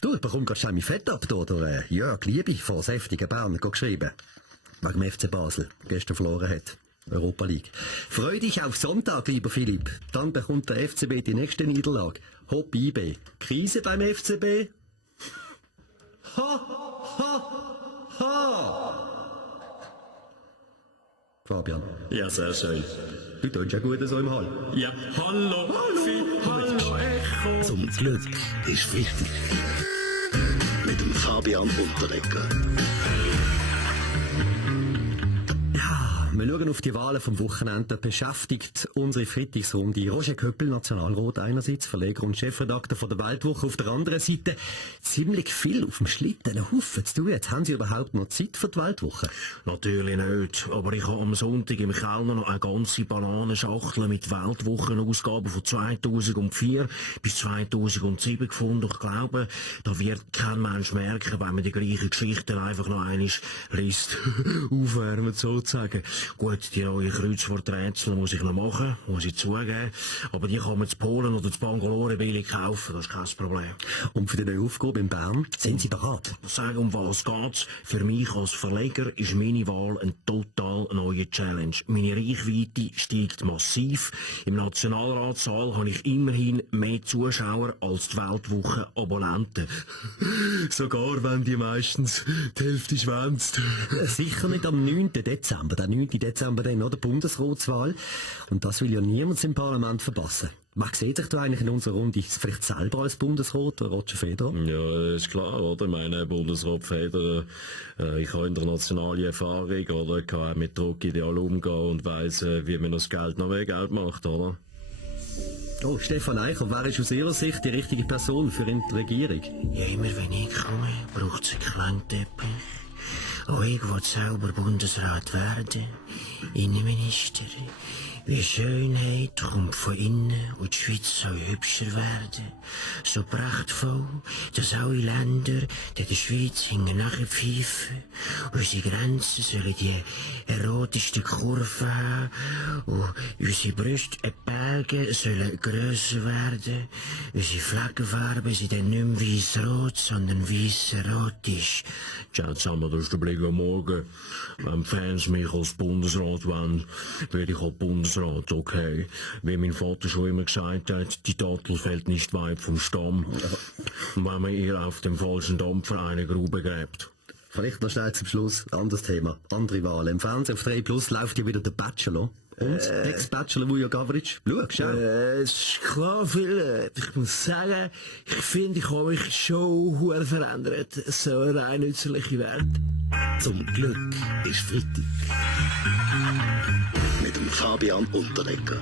Du, ich bekomme gerade schon mein Fett ab, oder Jörg Liebe von das heftige Bern geschrieben. Wegen dem FC Basel, gestern verloren hat. Europa League. Freu dich auf Sonntag, lieber Philipp. Dann bekommt der FCB die nächste Niederlage. Hopp IB. Krise beim FCB? Fabian. Ja, sehr schön. Du tust ja gut so im Hall. Ja, hallo, hallo Echo. Zum Glück ist wichtig. Mit dem Fabian Unterdecker. Wir schauen auf die Wahlen vom Wochenende. Beschäftigt unsere Freitagsrunde Roger Köppel, Nationalrat einerseits, Verleger und Chefredakteur von der Weltwoche auf der anderen Seite. Ziemlich viel auf dem Schlitten, einen Haufen zu tun. Jetzt haben Sie überhaupt noch Zeit für die Weltwoche? Natürlich nicht, aber ich habe am Sonntag im Kellner noch eine ganze Bananenschachtel mit Weltwochenausgaben von 2004 bis 2007 gefunden. Ich glaube, da wird kein Mensch merken, wenn man die gleichen Geschichten einfach noch einmal liest. Aufwärmen sozusagen. Gut, die neuen Kreuzworträtsel muss ich noch machen, muss ich zugeben. Aber die kann man zu Polen oder zu Bangalore billig kaufen, das ist kein Problem. Und für die neue Aufgabe in Bern sind Sie bereit? Sag, um was geht's? Für mich als Verleger ist meine Wahl eine total neue Challenge. Meine Reichweite steigt massiv. Im Nationalratssaal habe ich immerhin mehr Zuschauer als die Weltwoche Abonnenten. Sogar wenn die meistens die Hälfte schwänzt. Sicher nicht am 9. Dezember. Der 9. Dezember dann noch der Bundesratswahl. Und das will ja niemand im Parlament verpassen. Wer sieht sich da eigentlich in unserer Runde vielleicht selber als Bundesrat, Roger Federer? Ja, ist klar, oder? Meine Bundesrat Federer, ich habe internationale Erfahrung, oder? Ich kann auch mit Druck ideal umgehen und weiss, wie man das Geld noch mehr Geld macht, oder? Oh, Stefan Eicher, wer ist aus Ihrer Sicht die richtige Person für die Regierung? Ja, immer wenn ich komme, braucht es einen Klangteppich. Auch ich will selber Bundesrat werden, Innenminister. Wie Schönheit kommt von innen und die Schweiz soll hübscher werden. So prachtvoll, dass alle Länder der Schweiz hinten nachher pfeifen. Unsere Grenzen sollen die erotischsten Kurven haben und unsere Brüste Berge sollen grösser werden. Unsere Flaggenfarben sind dann nicht mehr weiss-rot, sondern weiss-erotisch. Tja, zusammen, das ist der Blick am Morgen. Wenn die Fans mich als Bundesrat wollen, werde ich auch Bundesrat, okay. Wie mein Vater schon immer gesagt hat, die Dattel fällt nicht weit vom Stamm. Und wenn man ihr auf dem falschen Dampfer eine Grube gräbt. Vielleicht noch schnell zum Schluss, anderes Thema, andere Wahlen. Im Fernsehen auf 3 Plus läuft ja wieder der Bachelor. Und Ex-Bachelor Vujo Gavric. Schau. Es ist klar, Phil. Ich muss sagen, ich finde, ich habe mich schon sehr verändert. So eine rein nützliche Welt. Zum Glück ist Freitag. Mit dem Fabian Unterdecker.